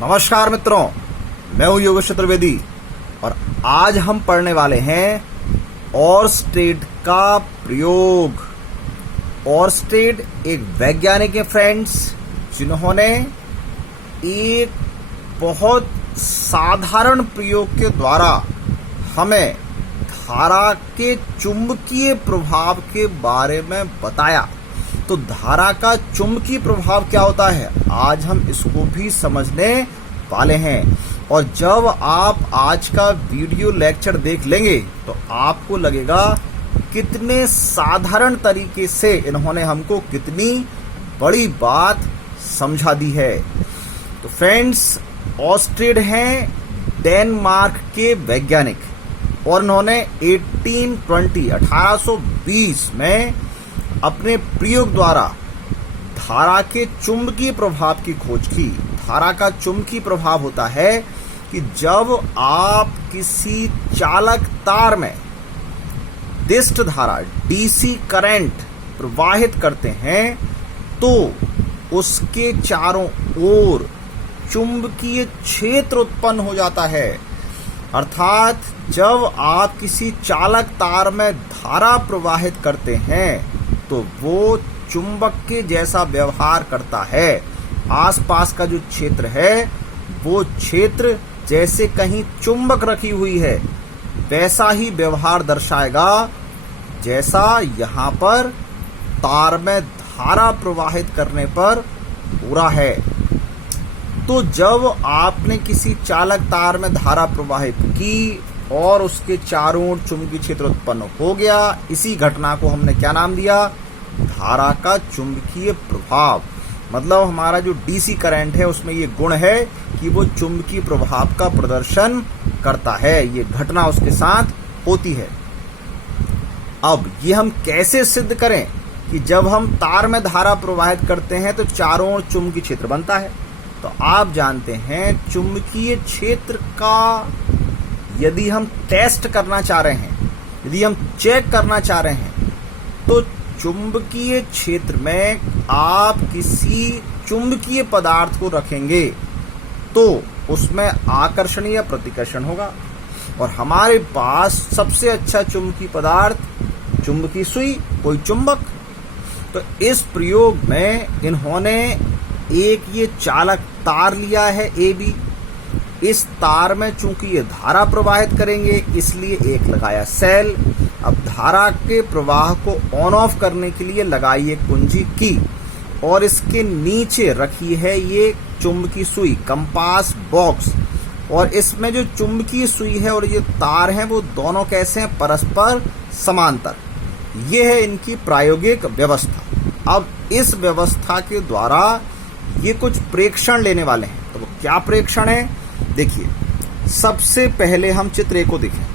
नमस्कार मित्रों, मैं हूं योगेश चतुर्वेदी और आज हम पढ़ने वाले हैं ओरस्टेड का प्रयोग। ओरस्टेड एक वैज्ञानिक है फ्रेंड्स, जिन्होंने एक बहुत साधारण प्रयोग के द्वारा हमें धारा के चुंबकीय प्रभाव के बारे में बताया। तो धारा का चुंबकीय प्रभाव क्या होता है, आज हम इसको भी समझने वाले हैं। और जब आप आज का वीडियो लेक्चर देख लेंगे तो आपको लगेगा कितने साधारण तरीके से इन्होंने हमको कितनी बड़ी बात समझा दी है। तो फ्रेंड्स, ओरस्टेड हैं डेनमार्क के वैज्ञानिक और इन्होंने 1820 में अपने प्रयोग द्वारा धारा के चुंबकीय प्रभाव की खोज की। धारा का चुंबकीय प्रभाव होता है कि जब आप किसी चालक तार में दिष्ट धारा डीसी करंट प्रवाहित करते हैं तो उसके चारों ओर चुंबकीय क्षेत्र उत्पन्न हो जाता है। अर्थात जब आप किसी चालक तार में धारा प्रवाहित करते हैं तो वो चुंबक के जैसा व्यवहार करता है। आसपास का जो क्षेत्र है वो क्षेत्र जैसे कहीं चुंबक रखी हुई है वैसा ही व्यवहार दर्शाएगा जैसा यहाँ पर तार में धारा प्रवाहित करने पर हो रहा है। तो जब आपने किसी चालक तार में धारा प्रवाहित की और उसके चारों ओर चुंबकीय क्षेत्र उत्पन्न हो गया, इसी घटना को हमने क्या नाम दिया, धारा का चुंबकीय प्रभाव। मतलब हमारा जो डीसी करंट है उसमें ये गुण है कि वो चुंबकीय प्रभाव का प्रदर्शन करता है, ये घटना उसके साथ होती है। अब ये हम कैसे सिद्ध करें कि जब हम तार में धारा प्रवाहित करते हैं तो चारों ओर चुंबकीय क्षेत्र बनता है। तो आप जानते हैं चुंबकीय क्षेत्र का यदि हम टेस्ट करना चाह रहे हैं, यदि हम चेक करना चाह रहे हैं, तो चुंबकीय क्षेत्र में आप किसी चुंबकीय पदार्थ को रखेंगे तो उसमें आकर्षण या प्रतिकर्षण होगा। और हमारे पास सबसे अच्छा चुंबकीय पदार्थ चुंबकीय सुई, कोई चुंबक। तो इस प्रयोग में इन्होंने एक ये चालक तार लिया है ए बी, इस तार में चूंकि ये धारा प्रवाहित करेंगे इसलिए एक लगाया सेल। अब धारा के प्रवाह को ऑन ऑफ करने के लिए लगाई एक कुंजी की और इसके नीचे रखी है ये चुंबकीय सुई, कंपास बॉक्स। और इसमें जो चुंबकीय सुई है और ये तार है वो दोनों कैसे हैं, परस्पर समांतर। ये है इनकी प्रायोगिक व्यवस्था। अब इस व्यवस्था के द्वारा ये कुछ प्रेक्षण लेने वाले हैं। तो वो क्या प्रेक्षण है, देखिए। सबसे पहले हम चित्र ए को देखें।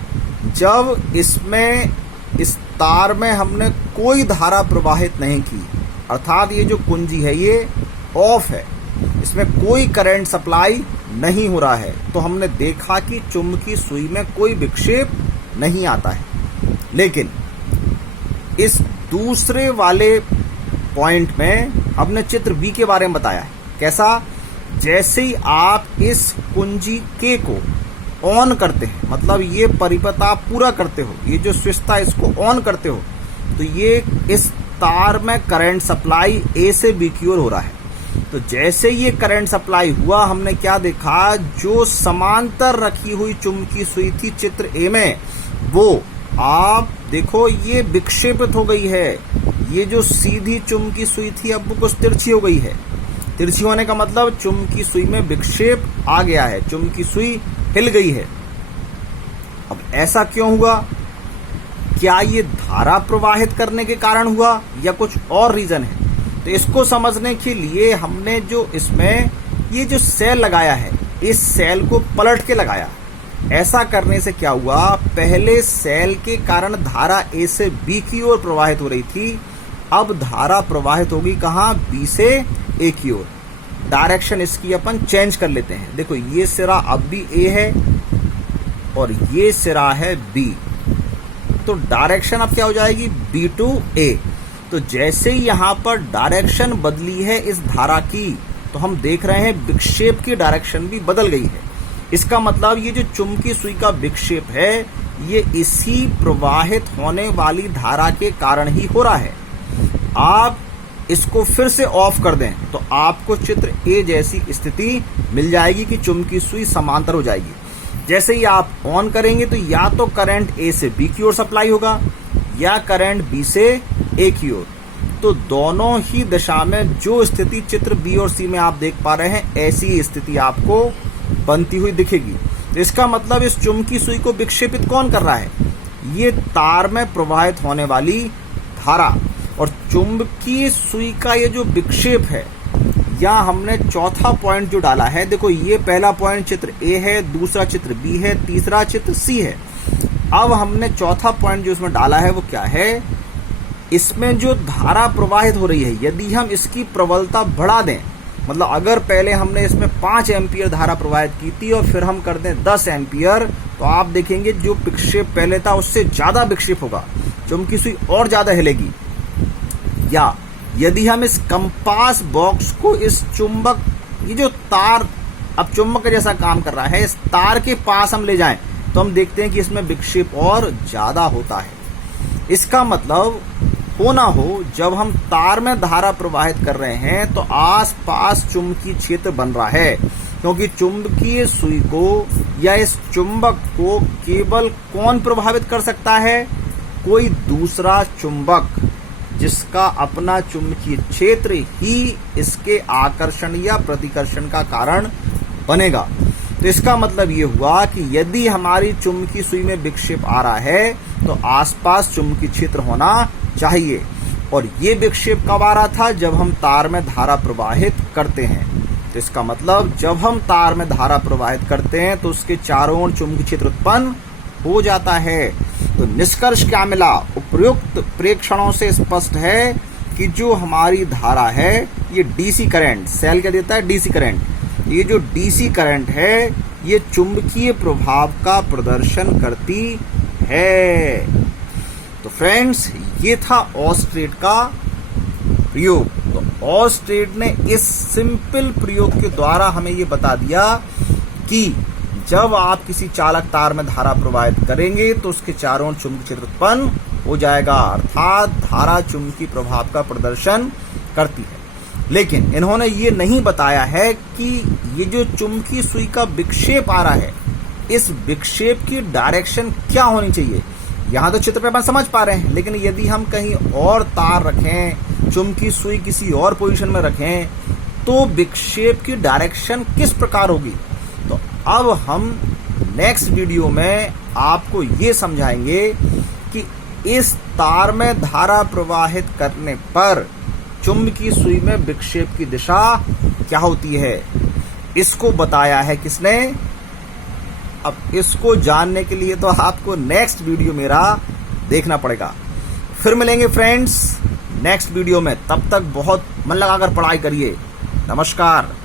जब इसमें इस तार में हमने कोई धारा प्रवाहित नहीं की, अर्थात ये जो कुंजी है ये ऑफ है, इसमें कोई करंट सप्लाई नहीं हो रहा है, तो हमने देखा कि चुंबकीय सुई में कोई विक्षेप नहीं आता है। लेकिन इस दूसरे वाले पॉइंट में हमने चित्र बी के बारे में बताया है। कैसा, जैसे ही आप इस कुंजी के को ऑन करते हैं, मतलब ये परिपथ आप पूरा करते हो, ये जो स्विच था इसको ऑन करते हो, तो ये इस तार में करंट सप्लाई ए से बी की ओर हो रहा है। तो जैसे ये करंट सप्लाई हुआ, हमने क्या देखा, जो समांतर रखी हुई चुंबकीय सुई थी चित्र ए में, वो आप देखो ये विक्षेपित हो गई है। ये जो सीधी चुंबकीय सुई थी अब वो कुछ तिरछी हो गई है। तिरछी होने का मतलब चुंबकीय सुई में विक्षेप आ गया है, चुंबकीय सुई हिल गई है। अब ऐसा क्यों हुआ, क्या ये धारा प्रवाहित करने के कारण हुआ या कुछ और रीजन है? तो इसको समझने के लिए हमने जो इसमें ये जो सेल लगाया है, इस सेल को पलट के लगाया। ऐसा करने से क्या हुआ, पहले सेल के कारण धारा ए से बी की ओर प्रवाहित हो रही थी, अब धारा प्रवाहित होगी कहाँ, बी से ए की ओर। डायरेक्शन इसकी अपन चेंज कर लेते हैं। देखो ये सिरा अब भी ए है और ये सिरा है बी, तो डायरेक्शन अब क्या हो जाएगी, बी टू ए। तो जैसे ही यहाँ पर डायरेक्शन बदली है इस धारा की, तो हम देख रहे हैं विक्षेप की डायरेक्शन भी बदल गई है। इसका मतलब ये जो चुंबकीय सुई का विक्षेप है ये इसी प्रवाहित होने वाली धारा के कारण ही हो रहा है। आप इसको फिर से ऑफ कर दें तो आपको चित्र ए जैसी स्थिति मिल जाएगी कि चुंबकीय सुई समांतर हो जाएगी। जैसे ही आप ऑन करेंगे तो या तो करंट ए से बी की ओर सप्लाई होगा या करंट बी से ए की ओर। तो दोनों ही दिशा में जो स्थिति चित्र बी और सी में आप देख पा रहे हैं ऐसी स्थिति आपको बनती हुई दिखेगी। तो इसका मतलब इस चुंबकीय सुई को विक्षेपित कौन कर रहा है? ये तार में प्रवाहित होने वाली धारा। और चुंबकीय सुई का ये जो विक्षेप है, यहाँ हमने चौथा पॉइंट जो डाला है, देखो ये पहला पॉइंट चित्र ए है, दूसरा चित्र बी है, तीसरा चित्र सी है। अब हमने चौथा पॉइंट जो इसमें डाला है वो क्या है? इसमें जो धारा प्रवाहित हो रही है यदि हम इसकी प्रबलता बढ़ा दें, मतलब अगर पहले हमने इसमें 5 एम्पियर धारा प्रवाहित की थी और फिर हम कर दें 10 एम्पियर, तो आप देखेंगे जो विक्षेप पहले था उससे ज्यादा विक्षेप होगा, चुंबकीय सुई और ज्यादा हिलेगी। या यदि हम इस कंपास बॉक्स को इस चुंबक, ये जो तार अब चुंबक जैसा काम कर रहा है, इस तार के पास हम ले जाएं तो हम देखते हैं कि इसमें विक्षेप और ज्यादा होता है। इसका मतलब हो ना हो, जब हम तार में धारा प्रवाहित कर रहे हैं तो आसपास चुंबकीय क्षेत्र बन रहा है, क्योंकि चुंबकीय सुई को या इस चुंबक को केवल कौन प्रभावित कर सकता है? कोई दूसरा चुंबक जिसका अपना चुंबकीय क्षेत्र ही इसके आकर्षण या प्रतिकर्षण का कारण बनेगा। तो इसका मतलब ये हुआ कि यदि हमारी चुंबकीय सुई में विक्षेप आ रहा है तो आसपास चुंबकीय क्षेत्र होना चाहिए। और ये विक्षेप कब आ रहा था? जब हम तार में धारा प्रवाहित करते हैं। तो इसका मतलब जब हम तार में धारा प्रवाहित करते हैं तो उसके चारों ओर चुंबकीय क्षेत्र उत्पन्न हो जाता है। तो निष्कर्ष क्या मिला? उपयुक्त प्रेक्षणों से स्पष्ट है कि जो हमारी धारा है ये डीसी करंट, सेल क्या देता है? DC current. ये जो डीसी करंट है ये चुंबकीय प्रभाव का प्रदर्शन करती है। तो फ्रेंड्स, ये था ऑस्ट्रेट का प्रयोग। तो ऑस्ट्रेट ने इस सिंपल प्रयोग के द्वारा हमें ये बता दिया कि जब आप किसी चालक तार में धारा प्रवाहित करेंगे तो उसके चारों ओर चुंबकीय क्षेत्र उत्पन्न हो जाएगा, अर्थात धारा चुंबकीय प्रभाव का प्रदर्शन करती है। लेकिन इन्होंने ये नहीं बताया है कि ये जो चुंबकीय सुई का विक्षेप आ रहा है, इस विक्षेप की डायरेक्शन क्या होनी चाहिए। यहाँ तो चित्र पे अपन समझ पा रहे हैं, लेकिन यदि हम कहीं और तार रखें, चुंबकीय सुई किसी और पोजीशन में रखें, तो विक्षेप की डायरेक्शन किस प्रकार होगी। तो अब हम नेक्स्ट वीडियो में आपको ये समझाएंगे कि इस तार में धारा प्रवाहित करने पर चुंबकीय सुई में विक्षेप की दिशा क्या होती है। इसको बताया है किसने? अब इसको जानने के लिए तो आपको नेक्स्ट वीडियो मेरा देखना पड़ेगा। फिर मिलेंगे फ्रेंड्स नेक्स्ट वीडियो में। तब तक बहुत मन लगाकर पढ़ाई करिए। नमस्कार।